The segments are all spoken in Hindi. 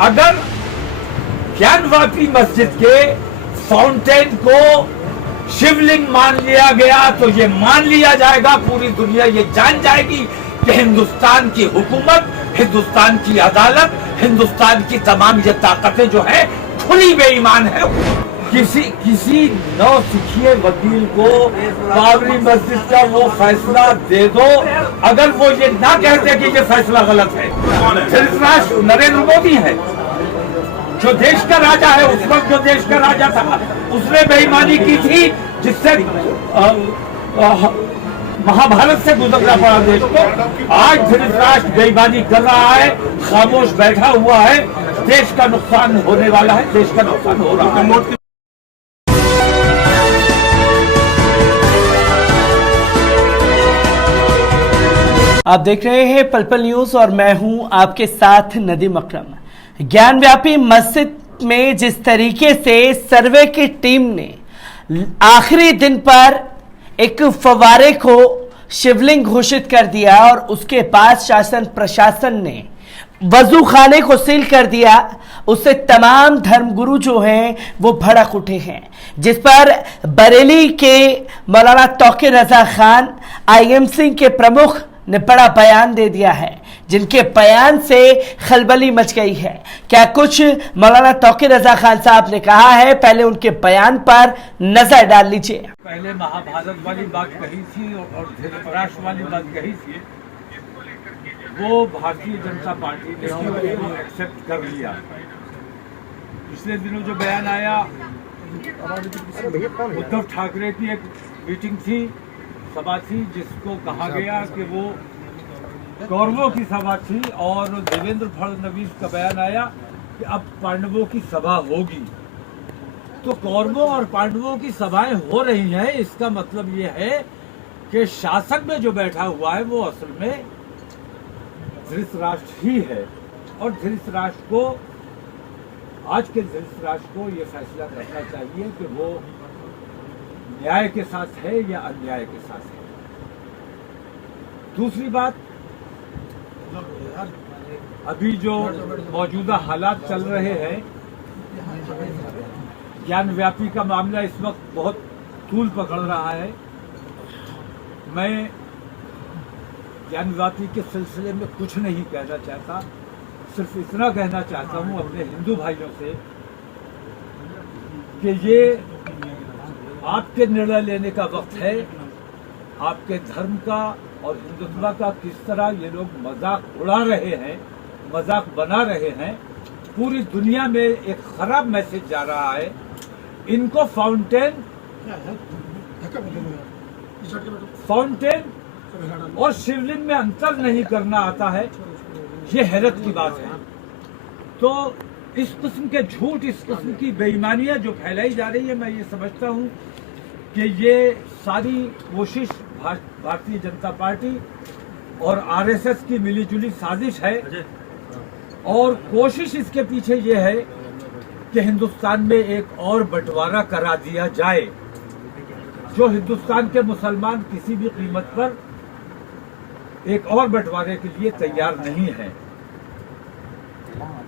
अगर ज्ञानवापी मस्जिद के फाउंटेन को शिवलिंग मान लिया गया तो ये मान लिया जाएगा, पूरी दुनिया ये जान जाएगी कि हिंदुस्तान की हुकूमत, हिंदुस्तान की अदालत, हिंदुस्तान की तमाम ये ताकतें जो है खुली बेईमान है। किसी नौसिखिए वकील को बाबरी मस्जिद का वो फैसला दे दो, अगर वो ये ना कहते कि ये फैसला गलत है, धृतराष्ट्र नरेंद्र मोदी है जो देश का राजा है, उस वक्त जो देश का राजा था उसने बेईमानी की थी जिससे महाभारत से गुजरना पड़ा देश को। आज धृतराष्ट्र बेईमानी कर रहा है, खामोश बैठा हुआ है, देश का नुकसान होने वाला है, देश का नुकसान हो रहा है। आप देख रहे हैं पल पल न्यूज और मैं हूं आपके साथ नदीम अकरम। ज्ञानव्यापी मस्जिद में जिस तरीके से सर्वे की टीम ने आखिरी दिन पर एक फव्वारे को शिवलिंग घोषित कर दिया और उसके बाद शासन प्रशासन ने वजू खाने को सील कर दिया, उससे तमाम धर्मगुरु जो हैं वो भड़क उठे हैं, जिस पर बरेली के मौलाना तौकीर रजा खान आईएमसी के प्रमुख ने बड़ा बयान दे दिया है, जिनके बयान से खलबली मच गई है। क्या कुछ मौलाना तौकीर रजा खान साहब ने कहा है, पहले उनके बयान पर नजर डाल लीजिए। पहले महाभारत वाली बात कही थी और धृतराष्ट्र वाली बात कही थी, वो भारतीय जनता पार्टी ने एक्सेप्ट कर लिया। पिछले दिनों जो बयान आया, उद्धव ठाकरे की एक मीटिंग थी, सभा थी, जिसको कहा गया कि वो कौरवों की सभा थी, और देवेंद्र फडणवीस का बयान आया कि अब पांडवों की सभा होगी। तो कौरवों और पांडवों की सभाएं हो रही हैं, इसका मतलब ये है कि शासक में जो बैठा हुआ है वो असल में धृतराष्ट्र ही है, और धृतराष्ट्र को, आज के धृतराष्ट्र को ये फैसला करना चाहिए कि वो न्याय के साथ है या अन्याय के साथ है। दूसरी बात, अभी जो मौजूदा हालात चल रहे हैं, ज्ञानव्यापी का मामला इस वक्त बहुत तूल पकड़ रहा है। मैं ज्ञानव्यापी के सिलसिले में कुछ नहीं कहना चाहता, सिर्फ इतना कहना चाहता हूं अपने हिंदू भाइयों से कि ये आपके निर्णय लेने का वक्त है। आपके धर्म का और हिंदुत्व का किस तरह ये लोग मजाक उड़ा रहे हैं, मजाक बना रहे हैं, पूरी दुनिया में एक खराब मैसेज जा रहा है। इनको फाउंटेन और शिवलिंग में अंतर नहीं करना आता है, ये हैरत की बात है। तो इस किस्म के झूठ, इस किस्म की बेईमानियां जो फैलाई जा रही है, मैं ये समझता हूं कि ये सारी कोशिश भारतीय जनता पार्टी और आरएसएस की मिलीजुली साजिश है, और कोशिश इसके पीछे ये है कि हिंदुस्तान में एक और बंटवारा करा दिया जाए, जो हिंदुस्तान के मुसलमान किसी भी कीमत पर एक और बंटवारे के लिए तैयार नहीं है।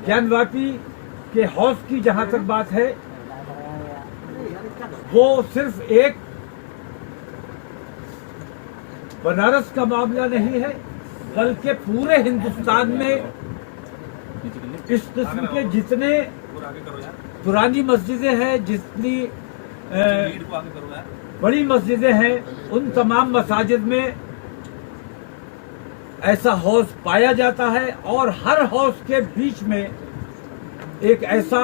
ज्ञानव्यापी के हौस की जहां तक बात है, वो सिर्फ एक बनारस का मामला नहीं है, बल्कि पूरे हिंदुस्तान में इस किस्म के जितने पुरानी मस्जिदें हैं, जितनी बड़ी मस्जिदें हैं, उन तमाम मसाजिद में ऐसा हौज पाया जाता है, और हर हौज के बीच में एक ऐसा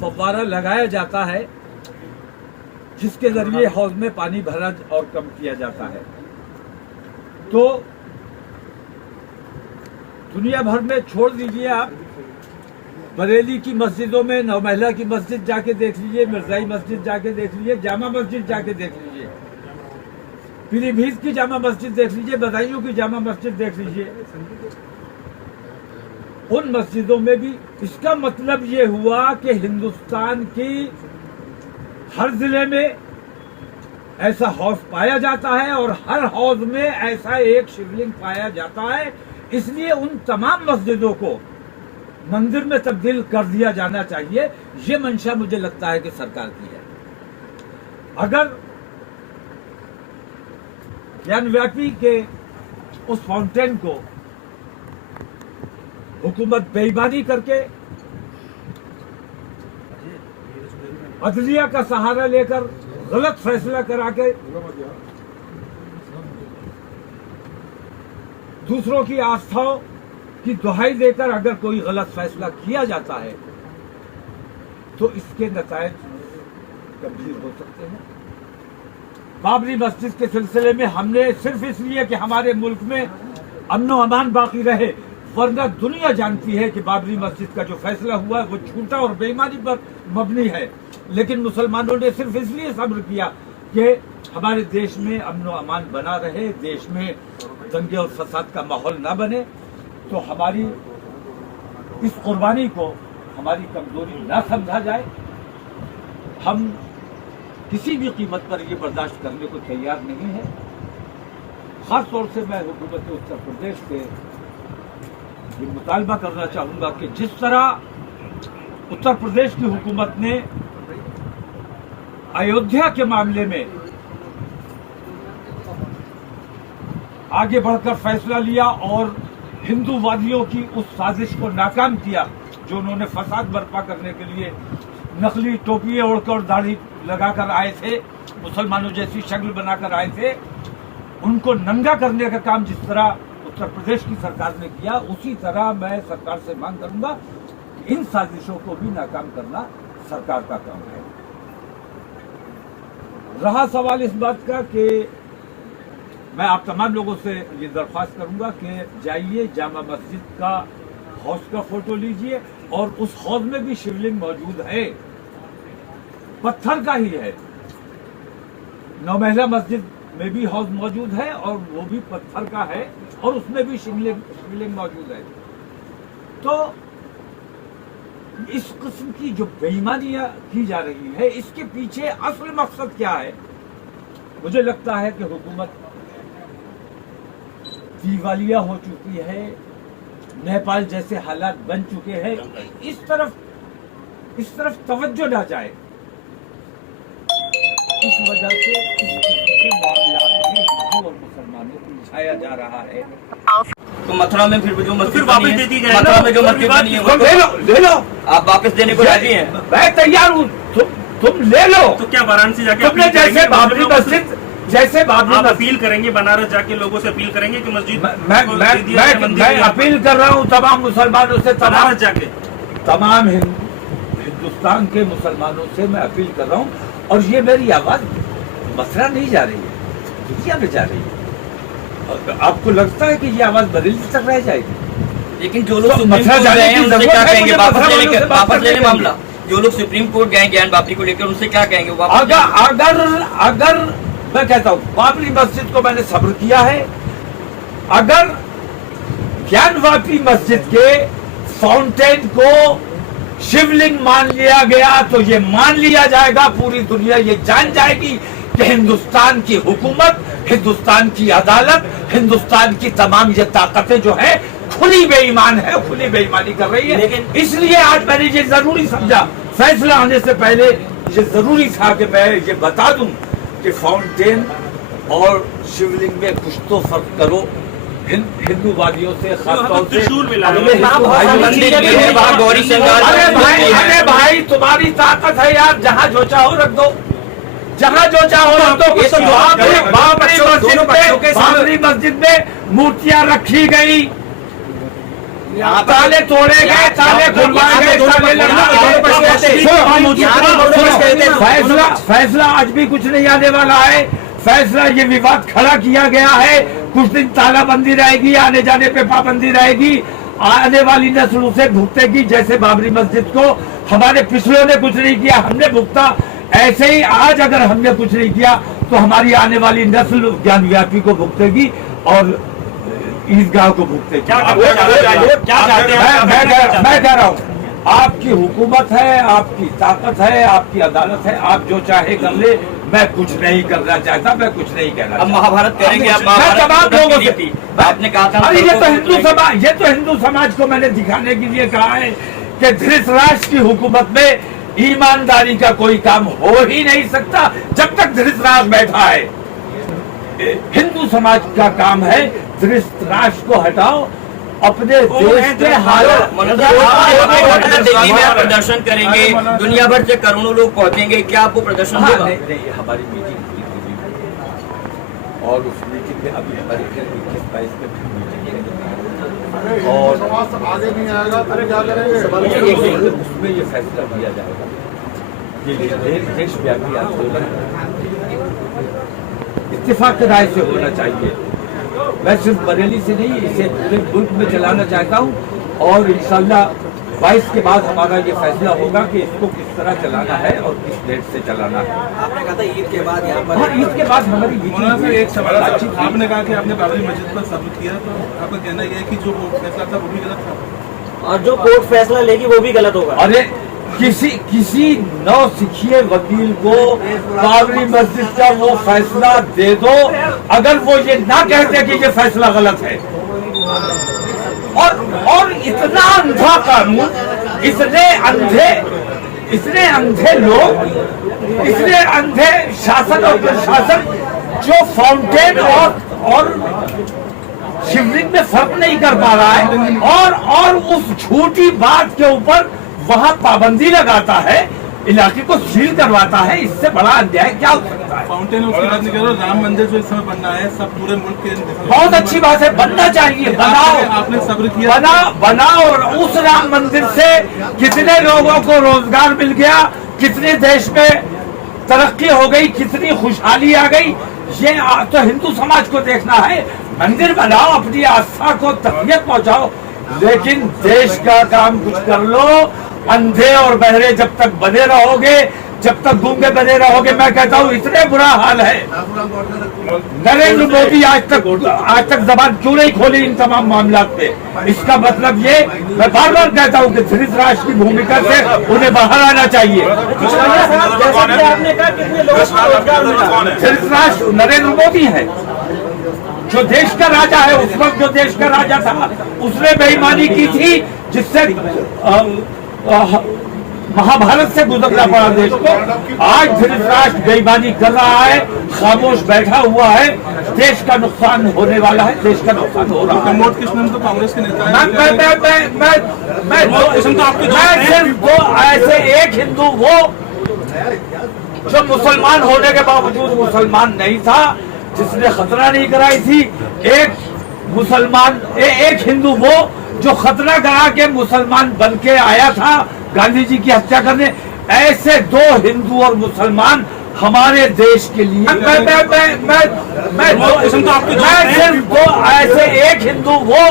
फव्वारा लगाया जाता है जिसके जरिए हौज में पानी भरा और कम किया जाता है। तो दुनिया भर में छोड़ दीजिए, आप बरेली की मस्जिदों में, नौमहला की मस्जिद जाके देख लीजिए, मिर्जाई मस्जिद जाके देख लीजिए, जामा मस्जिद जाके देख लीजिए, पीलीभीत की जामा मस्जिद देख लीजिए, बदायूं की जामा मस्जिद देख लीजिए। उन मस्जिदों में भी इसका मतलब ये हुआ कि हिंदुस्तान की हर जिले में ऐसा हौज पाया जाता है, और हर हौज में ऐसा एक शिवलिंग पाया जाता है। इसलिए उन तमाम मस्जिदों को मंदिर में तब्दील कर दिया जाना चाहिए। ये मंशा मुझे लगता है कि सरकार की है। अगर ज्ञानव्यापी के उस फाउंटेन को हुकूमत बेईमानी करके अदलिया का सहारा लेकर गलत फैसला करा के दूसरों की आस्थाओं की दुहाई देकर अगर कोई गलत फैसला किया जाता है तो इसके नतायज गंभीर हो सकते हैं। बाबरी मस्जिद के सिलसिले में हमने सिर्फ इसलिए कि हमारे मुल्क में अमन व अमान बाकी रहे, वरना दुनिया जानती है कि बाबरी मस्जिद का जो फैसला हुआ है वो झूठा और बेईमानी पर मबनी है, लेकिन मुसलमानों ने सिर्फ इसलिए सब्र किया कि हमारे देश में अमन व अमान बना रहे, देश में दंगे और फसाद का माहौल ना बने। तो हमारी इस कुर्बानी को हमारी कमजोरी ना समझा जाए। हम किसी भी कीमत पर ये बर्दाश्त करने को तैयार नहीं है। खास तौर से मैं हुकूमत उत्तर प्रदेश से ये मुतालबा करना चाहूंगा कि जिस तरह उत्तर प्रदेश की हुकूमत ने अयोध्या के मामले में आगे बढ़कर फैसला लिया और हिंदूवादियों की उस साजिश को नाकाम किया जो उन्होंने फसाद बर्पा करने के लिए नकली टोपी ओढ़कर दाढ़ी लगाकर आए थे, मुसलमानों जैसी शक्ल बनाकर आए थे, उनको नंगा करने का काम जिस तरह उत्तर प्रदेश की सरकार ने किया, उसी तरह मैं सरकार से मांग करूंगा इन साजिशों को भी नाकाम करना सरकार का काम है। रहा सवाल इस बात का कि मैं आप तमाम लोगों से ये दरख्वास्त करूंगा कि जाइए जामा मस्जिद का हौज का फोटो लीजिए और उस हौज में भी शिवलिंग मौजूद है, पत्थर का ही है। नौ महिला मस्जिद में भी हौज मौजूद है और वो भी पत्थर का है और उसमें भी शिवलिंग मौजूद है। तो इस किस्म की जो बेईमानियां की जा रही है, इसके पीछे असल मकसद क्या है? मुझे लगता है कि हुकूमत दिवालिया हो चुकी है, नेपाल जैसे हालात बन चुके हैं। इस तरफ तवज्जो ना जाए, इस वजह से मामला में हिंदू और मुसलमानों को उलझाया जा रहा है। तो मथुरा में फिर जो मस्जिद वापस दे दी जाए, मथुरा में जो मस्जिद बनी है वो ले लो, आप वापस देने को राजी हैं? मैं तैयार हूँ, तुम ले लो। तो क्या वाराणसी जाके तुमने जैसे बाबरी मस्जिद आप अपील करेंगे, बनारस जाके लोगों से अपील करेंगे कि मस्जिद मैं अपील कर रहा हूँ तमाम मुसलमानों से, बनारस जाके तमाम हिंदुस्तान के मुसलमानों से मैं अपील कर रहा हूँ। और ये मेरी आवाज मथुरा नहीं जा रही है, दुनिया में जा रही है। और आपको लगता है कि ये आवाज बरेली तक रह जाएगी? लेकिन जो लोग सुप्रीम कोर्ट गए हैं उनसे क्या कहेंगे? वापस लेने मामला, जो लोग सुप्रीम कोर्ट गए ज्ञान बापरी को लेकर, उनसे क्या कहेंगे? अगर मैं कहता हूँ बाबरी मस्जिद को मैंने सब्र किया है, अगर ज्ञानवापी मस्जिद के फाउंटेन को शिवलिंग मान लिया गया तो ये मान लिया जाएगा, पूरी दुनिया ये जान जाएगी कि हिंदुस्तान की हुकूमत, हिंदुस्तान की अदालत, हिंदुस्तान की तमाम ये ताकतें जो है खुली बेईमान है, खुली बेईमानी कर रही है। लेकिन इसलिए आज मैंने ये जरूरी समझा, फैसला आने से पहले ये जरूरी था कि मैं ये बता दूं कि फाउंटेन और शिवलिंग में कुछ तो फर्क करो। हिंदूवादियों से खासतौर से अरे भाई तुम्हारी ताकत है यार, जहाँ जो चाहो रख दो, जहाँ जो चाहो रख दो। बाबरी मस्जिद में मूर्तियां रखी गई, ताले तोड़े गए, ताले खुलवाए गए। फैसला आज भी कुछ नहीं आने वाला है। फैसला ये विवाद खड़ा किया गया है, कुछ दिन तालाबंदी रहेगी, आने जाने पे पाबंदी रहेगी, आने वाली नस्ल उसे भुगतेगी। जैसे बाबरी मस्जिद को हमारे पिछलों ने कुछ नहीं किया, हमने भुगता, ऐसे ही आज अगर हमने कुछ नहीं किया तो हमारी आने वाली नस्ल ज्ञानव्यापी को भुगतेगी और ईदगाह को भुगतेगी। मैं कह रहा हूँ आपकी हुकूमत है, आपकी ताकत है, आपकी अदालत है, आप जो चाहे कर ले, मैं कुछ नहीं करना चाहता, मैं कुछ नहीं कहना अब महाभारत करेंगे आप? मैं तमाम लोगों से थी आपने कहा था अरे ये तो हिंदू समाज को मैंने दिखाने के लिए कहा है कि धृतराष्ट्र की हुकूमत में ईमानदारी का कोई काम हो ही नहीं सकता जब तक धृतराष्ट्र बैठा है। हिंदू समाज का काम है धृतराष्ट्र को हटाओ, अपने देश के हालात। दिल्ली में आप प्रदर्शन करेंगे, दुनिया भर से करोड़ों लोग पहुंचेंगे, क्या आपको प्रदर्शन होगा? नहीं, हमारी मीटिंग और उस मीटिंग में अभी हमारी 21-22 में मीटिंग और आगे नहीं आएगा तो क्या करेंगे? उसमें ये फैसला किया जाएगा कि देशव्यापी आंदोलन इत्तेफाक की राय से होना चाहिए। मैं सिर्फ बरेली से नहीं, इसे पूरे मुल्क में चलाना चाहता हूँ और इंशाल्लाह 22 के बाद हमारा ये फैसला होगा कि इसको किस तरह चलाना है और किस डेट से चलाना है। आपने कहा था ईद के बाद यहाँ पर, हाँ, ईद के बाद हमारी मौलाना साहब एक सवाल, आपने कहा कि आपने बाबरी मस्जिद पर सब्र किया, तो आपका कहना यह है कि जो फैसला था वो भी गलत था और जो कोर्ट फैसला लेगी वो भी गलत होगा? अरे किसी नौसिखिए वकील को बाबरी मस्जिद का वो फैसला दे दो, अगर वो ये ना कहते कि ये फैसला गलत है। और इतना अंधा कानून, इतने अंधे लोग, इतने अंधे शासन और प्रशासन जो फाउंटेन और शिवलिंग में फर्क नहीं कर पा रहा है और उस झूठी बात के ऊपर वहां पाबंदी लगाता है, इलाके को सील करवाता है। इससे बड़ा अन्याय क्या हो सकता है? फाउंटेन उसकी बात नहीं कर रहा, राम मंदिर जो इस समय बनना है सब पूरे मुल्क के बहुत अच्छी बात है, बनना चाहिए, बनाओ। आपने सब्र किया, बनाओ और उस राम मंदिर से कितने लोगों को रोजगार मिल गया, कितने देश में तरक्की हो गई, कितनी खुशहाली आ गई, ये तो हिंदू समाज को देखना है। मंदिर बनाओ, अपनी आस्था को तकलीफ पहुंचाओ, लेकिन देश का काम कुछ कर लो। अंधे और बहरे जब तक बने रहोगे, जब तक गूंगे बने रहोगे, मैं कहता हूँ इतने बुरा हाल है। नरेंद्र मोदी आज तक जबान क्यों नहीं खोली इन तमाम मामलात पे? इसका मतलब ये, मैं बार बार कहता हूँ कि धृतराष्ट्र की भूमिका से उन्हें बाहर आना चाहिए। धृतराष्ट्र नरेंद्र मोदी है, जो देश का राजा है। उस वक्त जो देश का राजा था उसने बेईमानी की थी, जिससे महाभारत से गुजरना पड़ा देश को। आज धृतराष्ट्र बेईमानी कर रहा है, खामोश बैठा हुआ है, देश का नुकसान होने वाला है, देश का नुकसान हो रहा है। प्रमोद कृष्णन तो कांग्रेस के नेता हैं। मैं सिर्फ दो ऐसे, एक हिंदू वो जो मुसलमान होने के बावजूद मुसलमान नहीं था, जिसने खतरा नहीं कराई थी। एक हिंदू वो जो खतरा करा के मुसलमान बन के आया था गांधी जी की हत्या करने। ऐसे दो हिंदू और मुसलमान हमारे देश के लिए सिर्फ दो ऐसे, एक हिंदू वो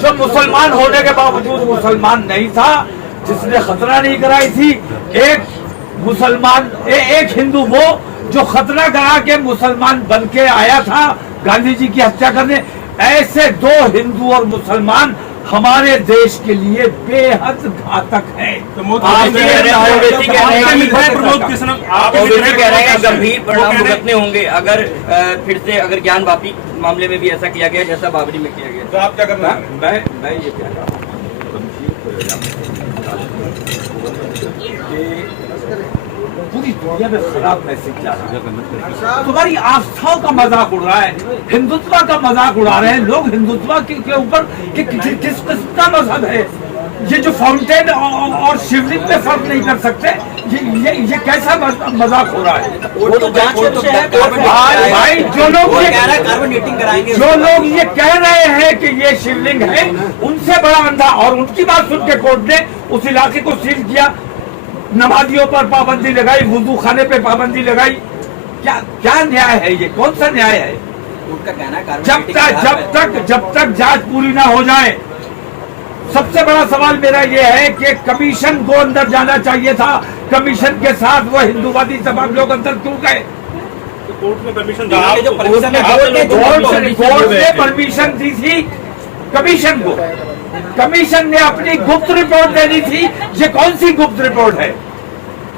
जो मुसलमान होने के बावजूद मुसलमान नहीं था, जिसने खतरा नहीं कराई थी। एक हिंदू वो जो खतरा करा के मुसलमान बन के आया था गांधी जी की हत्या करने। ऐसे दो हिंदू और मुसलमान हमारे देश के लिए बेहद घातक है। प्रमोद कह रहे हैं गंभीर परिणाम भुगतने होंगे अगर फिर से अगर ज्ञान वापी मामले में भी ऐसा किया गया जैसा बाबरी में किया गया। तो आप क्या करना है? मैं ये कह रहा हूँ पूरी दुनिया में खराब मैसेज जा रहा है। तुम्हारी आस्थाओं का मजाक उड़ रहा है, हिंदुत्व का मजाक उड़ा रहे हैं लोग। हिंदुत्व के ऊपर किस किसका मजहब है? ये जो फाउंटेन और शिवलिंग पे फर्क नहीं कर सकते, ये कैसा मजाक हो रहा है? वो तो जांच के विषय है। भाई जो लोग ये कह रहे हैं कि ये शिवलिंग है, उनसे बड़ा अंधा। और उनकी बात सुन के कोर्ट ने उस इलाके को सील किया, नमाजियों पर पाबंदी लगाई, वुजू खाने पे पाबंदी लगाई। क्या न्याय है ये? कौन सा न्याय है? उनका कहना जब तक जांच पूरी ना हो जाए, सबसे बड़ा सवाल मेरा ये है कि कमीशन को अंदर जाना चाहिए था। कमीशन के साथ वो हिंदूवादी तमाम लोग अंदर क्यों गए? कोर्ट में परमिशन कोर्ट ने परमिशन दी थी कमीशन को। कमीशन ने अपनी गुप्त रिपोर्ट देनी थी। ये कौन सी गुप्त रिपोर्ट है?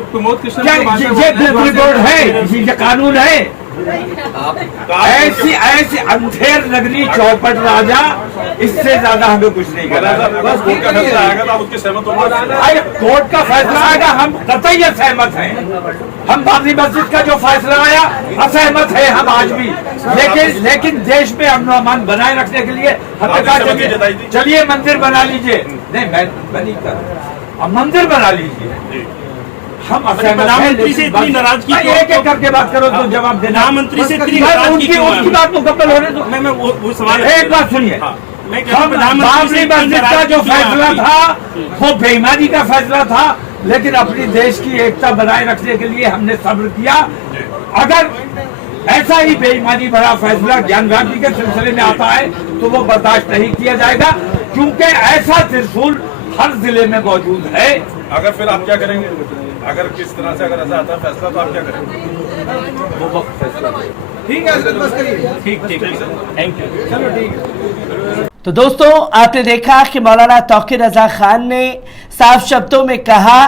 तो प्रमोद कृष्ण क्या की भाषा ये बुक रिपोर्ट है, ये कानून है? ऐसी ऐसी अंधेर नगरी चौपट राजा, इससे ज्यादा हमें कुछ नहीं करना। बस कोर्ट का फैसला आएगा तो आप उसके सहमत होंगे? कोर्ट का फैसला आएगा, हम कतई सहमत हैं। हम बाबरी मस्जिद का जो फैसला आया असहमत है हम आज भी, लेकिन देश में अमन अमान बनाए रखने के लिए हमने कहा चलिए मंदिर बना लीजिए। नहीं, मैं नहीं कर रहा, अब मंदिर बना लीजिए। हम प्रधानमंत्री से इतनी नाराजगी क्यों? एक एक करके बात करो तो जवाब देना। प्रधानमंत्री से इतनी नाराजगी क्यों? उनकी बात मुकम्मल होने दो। मैं वो सवाल एक बात सुनिए, मैं कह रहा हूं, प्रधानमंत्री से बाबरी इतनी मस्जिद का जो नाराजगी क्यों फैसला आपकी? था वो बेईमानी का फैसला था, लेकिन अपनी देश की एकता बनाए रखने के लिए हमने सब्र किया। अगर ऐसा ही बेईमानी भरा फैसला ज्ञान व्यापी के सिलसिले में आता है तो वो बर्दाश्त नहीं किया जाएगा, क्योंकि ऐसा त्रिशूल हर जिले में मौजूद है। अगर फिर आप क्या करेंगे? अगर किस तरह से अगर ऐसा आता है फैसला तो आप क्या करेंगे? वो वक्त फैसला ठीक है, बस करिए। ठीक थैंक यू। चलो ठीक है। तो दोस्तों, आपने देखा कि मौलाना तौकीर रजा खान ने साफ शब्दों में कहा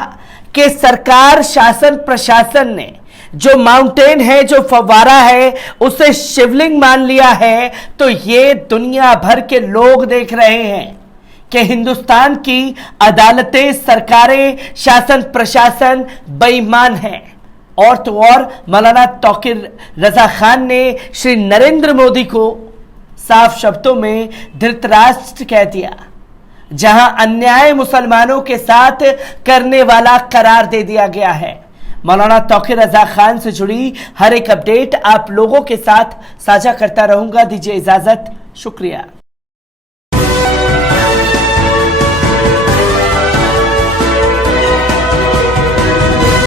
कि सरकार, शासन, प्रशासन ने जो माउंटेन है, जो फव्वारा है, उसे शिवलिंग मान लिया है। तो ये दुनिया भर के लोग देख रहे हैं कि हिंदुस्तान की अदालतें, सरकारें, शासन, प्रशासन बेईमान हैं। और तो और मौलाना तौकीर रजा खान ने श्री नरेंद्र मोदी को साफ शब्दों में धृतराष्ट्र कह दिया, जहां अन्याय मुसलमानों के साथ करने वाला करार दे दिया गया है। मौलाना तौकीर रजा खान से जुड़ी हर एक अपडेट आप लोगों के साथ साझा करता रहूंगा। दीजिए इजाजत, शुक्रिया।